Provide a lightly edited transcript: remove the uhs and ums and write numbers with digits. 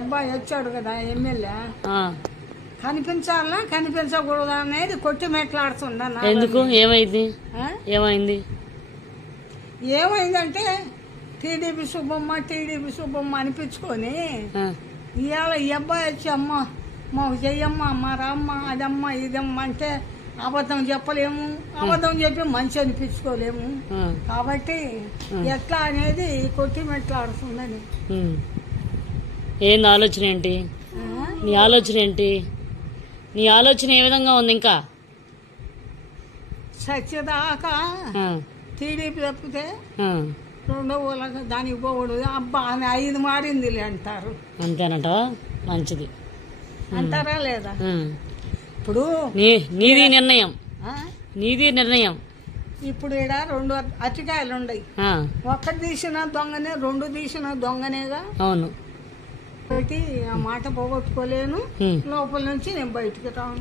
అబ్బాయి వచ్చాడు కదా ఎమ్మెల్యే కనిపించాలా కనిపించకూడదా అనేది కొట్టి మెట్లాడుతుందా? ఎందుకు? ఏమైంది? ఏమైందంటే టీడీపీ సుబ్బమ్మ అనిపించుకొని ఇవాళ ఈ అబ్బాయి వచ్చి అమ్మ మాకు చెయ్యమ్మ మా రామ్మ అదమ్మ ఇదమ్మ అంటే అబద్ధం చెప్పలేము, అబద్ధం చెప్పి మంచి అనిపించుకోలేము. కాబట్టి ఎట్లా అనేది కొట్టి మెట్లాడుతుందని. ఏంది ఆలోచన? ఏంటి నీ ఆలోచన? ఏంటి నీ ఆలోచన? ఏ విధంగా ఉంది? ఇంకా సత్యదాకా టీడీపీ తప్పితే రెండో వాళ్ళకి దానికి పోకూడదు. అబ్బా అని 5 మారిందిలే అంటారు. అంతేనటవా? మంచిది అంటారా లేదా? ఇప్పుడు నీది నిర్ణయం, నీది నిర్ణయం. ఇప్పుడు ఈడ 2 అరటికాయలు ఉన్నాయి. ఒక్కటి తీసిన దొంగనే, 2 తీసిన దొంగనేగా. అవును. ఆ మాట పోగొట్టుకోలేను. లోపల నుంచి నేను బయటికి రాను.